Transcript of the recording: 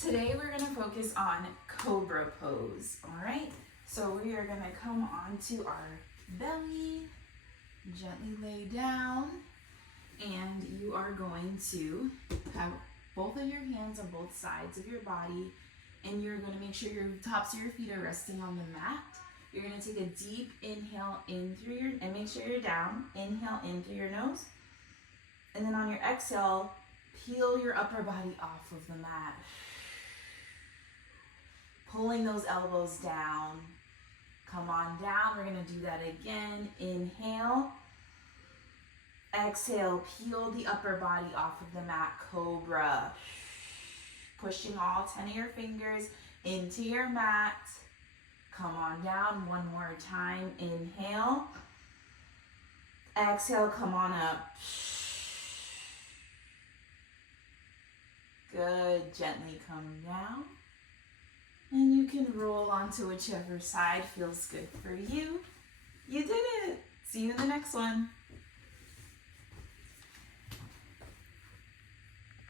Today we're going to focus on Cobra Pose, all right? So we are going to come onto our belly, gently lay down, and you are going to have both of your hands on both sides of your body, and you're going to make sure your tops of your feet are resting on the mat. You're going to take a deep inhale in through your, and make sure you're down. Inhale in through your nose. And then on your exhale, peel your upper body off of the mat. Pulling those elbows down. Come on down. We're going to do that again. Inhale. Exhale, peel the upper body off of the mat. Cobra. Pushing all 10 of your fingers into your mat. Come on down one more time. Inhale. Exhale, come on up. Good. Gently come down. And you can roll onto whichever side feels good for you. You did it. See you in the next one.